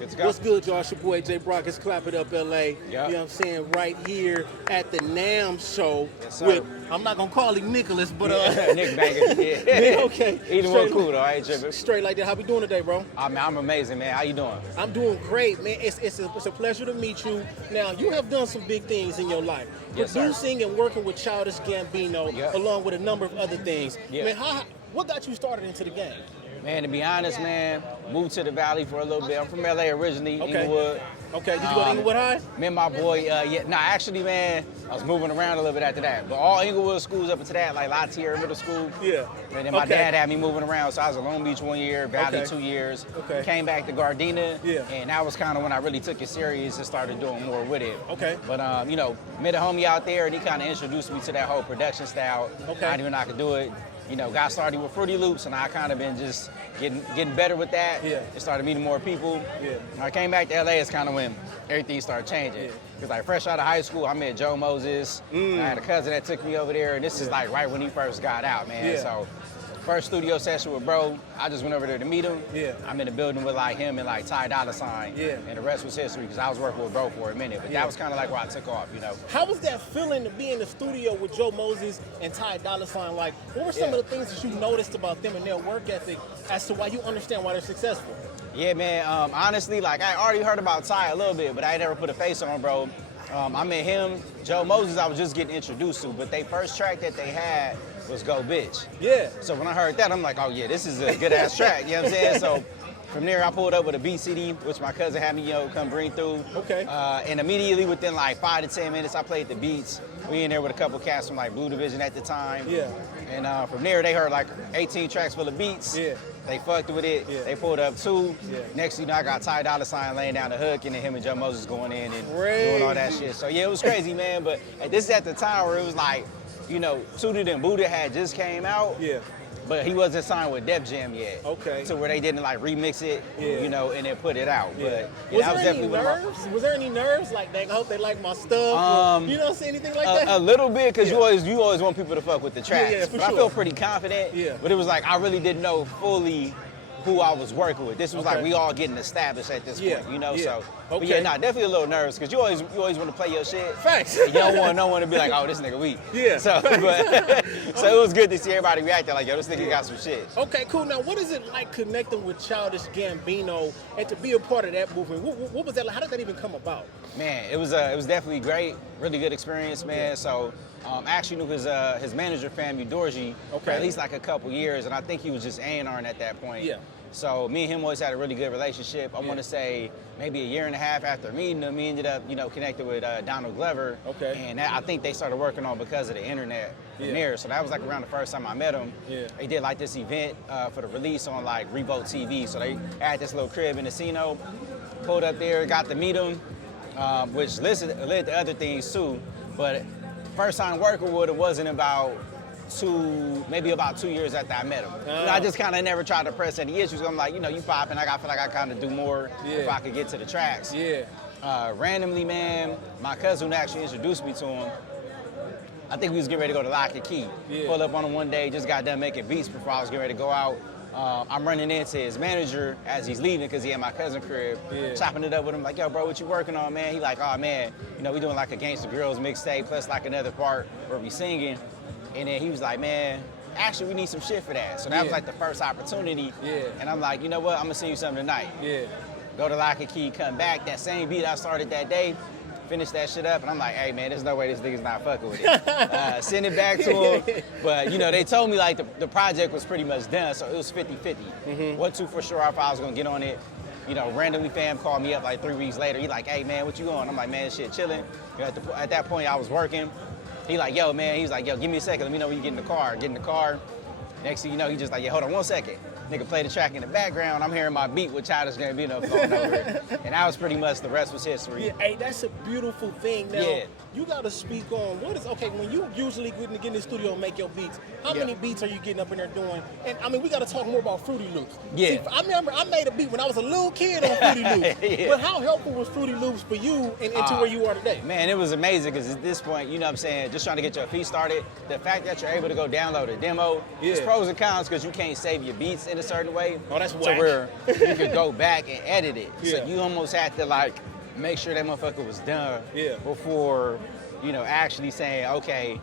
Good to go. What's good, y'all? It's your boy J.Brock. It's Clapitup LA. Yep. You know what I'm saying? Right here at the NAM show. Yes, sir. With, I'm not going to call him Nicholas, but Nickbanga. Yeah. Man, okay. Either one cool though, I ain't tripping. Straight like that. How we doing today, bro? I'm amazing, man. How you doing? I'm doing great, man. It's a pleasure to meet you. Now, you have done some big things in your life. Yes, sir. Producing and working with Childish Gambino, Yep. along with a number of other things. Yeah. Man, what got you started into the game? Man, to be honest, man, moved to the Valley for a little bit. I'm from LA originally, Inglewood. Okay, did you go to Inglewood High? Me and my boy, actually, man, I was moving around a little bit after that. But all Inglewood schools up into that, like La Tierra Middle School. Yeah. And then my dad had me moving around, so I was in Long Beach 1 year, Valley 2 years. Okay. Came back to Gardena, Yeah. and that was kind of when I really took it serious and started doing more with it. Okay. But, met a homie out there, and he kind of introduced me to that whole production style. Okay. I knew I could do it. Got started with Fruity Loops, and I kind of been just getting better with that. Yeah. And started meeting more people. Yeah. When I came back to LA, it's kind of when everything started changing. Yeah. Because like fresh out of high school, I met Joe Moses. I had a cousin that took me over there, and this is like right when he first got out, man. Yeah. So first studio session with bro, I just went over there to meet him. Yeah. I'm in the building with like him and like Ty Dolla $ign. Yeah. And the rest was history because I was working with bro for a minute. But Yeah. that was kind of like where I took off, How was that feeling to be in the studio with Joe Moses and Ty Dolla $ign? Like, what were some of the things that you noticed about them and their work ethic as to why you understand why they're successful? Yeah, man. Honestly, like I already heard about Ty a little bit, but I ain't never put a face on, bro. I met him, Joe Moses. I was just getting introduced to, but they first track that they had was "Go Bitch." Yeah. So when I heard that, I'm like, oh yeah, this is a good ass track. You know what I'm saying? So from there, I pulled up with a beat CD, which my cousin had me come bring through. Okay. And immediately within like 5 to 10 minutes, I played the beats. We in there with a couple cats from like Blue Division at the time. Yeah. And from there, they heard like 18 tracks full of beats. Yeah. They fucked with it. Yeah. They pulled up 2. Yeah. Next thing you know, I got Ty Dolla $ign laying down the hook, and then him and Joe Moses going in and Crazy. doing all that shit. So yeah, it was crazy, man. But this is at the time where it was like, Tooted and Buddha had just came out. Yeah. But he wasn't signed with Def Jam yet. Okay. So where they didn't like remix it, and then put it out. Yeah. But Was that was there any definitely one of my- nerves? Was there any nerves? Like, dang, I hope they like my stuff. Or, you know, say anything like that? A little bit, because Yeah. you always want people to fuck with the tracks. yeah, for but sure. I feel pretty confident. Yeah. But it was like I really didn't know fully who I was working with. This was like we all getting established at this Yeah. point, Yeah. So, but Okay. yeah, definitely a little nervous because you always want to play your shit. Facts. And you don't want no one to be like, oh, this nigga weak. Yeah. So, so it was good to see everybody reacting like, yo, this nigga got some shit. Okay, cool. Now, what is it like connecting with Childish Gambino and to be a part of that movement? What was that like? How did that even come about? Man, it was definitely great, really good experience, man. So I actually knew his manager, Famu Dorji, for at least like a couple years, and I think he was just A&R'ing at that point. Yeah. So me and him always had a really good relationship. I want to say maybe a year and a half after meeting him, we ended up, connected with Donald Glover. Okay. And I think they started working on because of the internet from there. So that was like around the first time I met him. Yeah. They did like this event for the release on like Revolt TV. So they had this little crib in the casino. Pulled up there, got to meet him, which led to other things too. But first time working with him wasn't maybe about 2 years after I met him. I just kind of never tried to press any issues. I'm like, you popping. I feel like I kind of do more if I could get to the tracks. Yeah. Randomly, man, my cousin actually introduced me to him. I think we was getting ready to go to Lock and Key. Yeah. Pulled up on him one day, just got done making beats before I was getting ready to go out. I'm running into his manager as he's leaving because he had my cousin crib, chopping it up with him like, yo, bro, what you working on, man? He like, oh, man, we doing like a Gangsta Girls mixtape plus like another part where we singing. And then he was like, man, actually, we need some shit for that. So that was like the first opportunity. Yeah. And I'm like, you know what? I'm going to send you something tonight. Yeah. Go to Lock and Key, come back. That same beat I started that day, finish that shit up. And I'm like, hey, man, there's no way this nigga's not fucking with it. Send it back to him. But, they told me like the project was pretty much done. So it was 50-50. Wasn't too for sure if I was going to get on it. Randomly fam called me up like 3 weeks later. He like, hey, man, what you on? I'm like, man, shit, chilling. At that point, I was working. He like, yo, man, he's like, yo, give me a second. Let me know when you get in the car. Get in the car. Next thing you know, he just like, yeah, hold on 1 second. Nigga play the track in the background. I'm hearing my beat with Childish Gambino flowing over it. And that was pretty much the rest was history. Yeah, hey, that's a beautiful thing. Now, Yeah. you got to speak on what is okay when you usually get in the studio and make your beats. How many beats are you getting up in there doing? And I mean, we got to talk more about Fruity Loops. Yeah. See, I remember I made a beat when I was a little kid on Fruity Loops. Yeah. But how helpful was Fruity Loops for you and into where you are today? Man, it was amazing because at this point, you know what I'm saying, just trying to get your feet started, the fact that you're able to go download a demo, there's pros and cons because you can't save your beats in a certain way. Oh, that's to whack. where you could go back and edit it. Yeah. So you almost had to like make sure that motherfucker was done before, you know, actually saying, okay,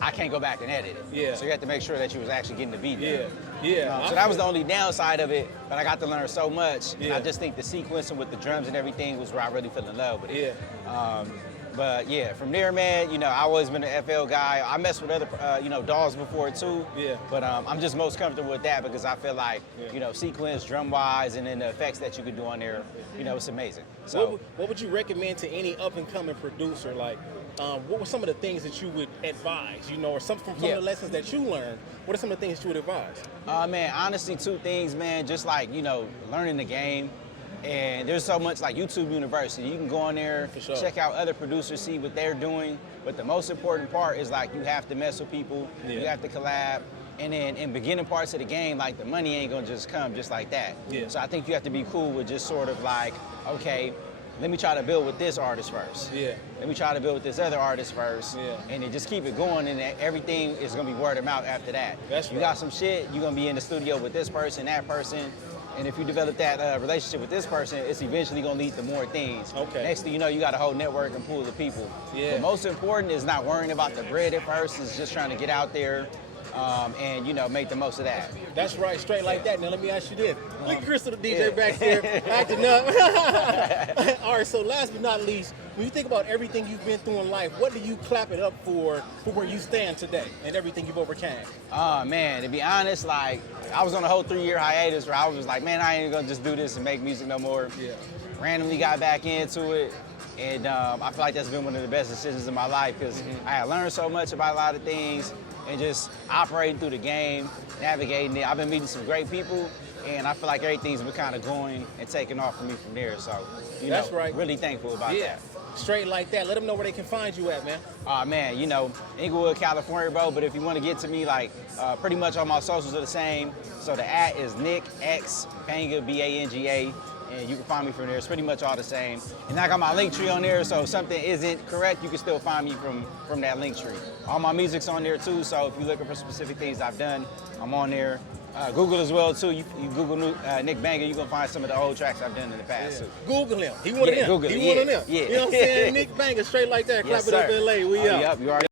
I can't go back and edit it. Yeah. So you have to make sure that you was actually getting the beat done. Yeah. So that was the only downside of it, but I got to learn so much. And I just think the sequencing with the drums and everything was where I really fell in love with it. But yeah, from there, man, you know, I always been an FL guy. I messed with other, you know, DAWs before too. But I'm just most comfortable with that because I feel like, you know, sequence, drum-wise, and then the effects that you could do on there, you know, it's amazing. So, what would you recommend to any up-and-coming producer? Like, what were some of the things that you would advise? You know, or some of the lessons that you learned. What are some of the things that you would advise? Man, honestly, two things, man. Just like, you know, learning the game. And there's so much like YouTube University. You can go on there, check out other producers, see what they're doing. But the most important part is like you have to mess with people, you have to collab. And then in beginning parts of the game, like the money ain't gonna just come just like that. So I think you have to be cool with just sort of like, okay, let me try to build with this artist first. Let me try to build with this other artist first. And then just keep it going, and everything is gonna be word of mouth after that. You got some shit, you're gonna be in the studio with this person, that person. And if you develop that relationship with this person, it's eventually gonna lead to more things. Next thing you know, you got a whole network and pool of people. But most important is not worrying about the bread at first, is just trying to get out there and, you know, make the most of that. That's right, straight like that. Now let me ask you this. Look at Crystal, the DJ back there, acting up. All right, so last but not least, when you think about everything you've been through in life, what do you clap it up for where you stand today and everything you've overcame? Man, to be honest, like, I was on a whole 3-year hiatus where I was just like, man, I ain't gonna just do this and make music no more. Randomly got back into it. And I feel like that's been one of the best decisions in my life because I had learned so much about a lot of things and just operating through the game, navigating it. I've been meeting some great people, and I feel like everything's been kind of going and taking off for me from there. So, you know, really thankful about that. Straight like that. Let them know where they can find you at, man. Man, you know, Inglewood, California, bro. But if you want to get to me, like, pretty much all my socials are the same. So the @ is Nick X Banga, Banga. And you can find me from there. It's pretty much all the same. And I got my link tree on there, so if something isn't correct, you can still find me from that link tree. All my music's on there too, so if you're looking for specific things I've done, I'm on there. Google as well too. You Google Nickbanga, you're gonna find some of the old tracks I've done in the past too. Google him. He one of them. Google he one of them. You know what I'm saying? Nickbanga, straight like that. Clap it up, LA. We up. You already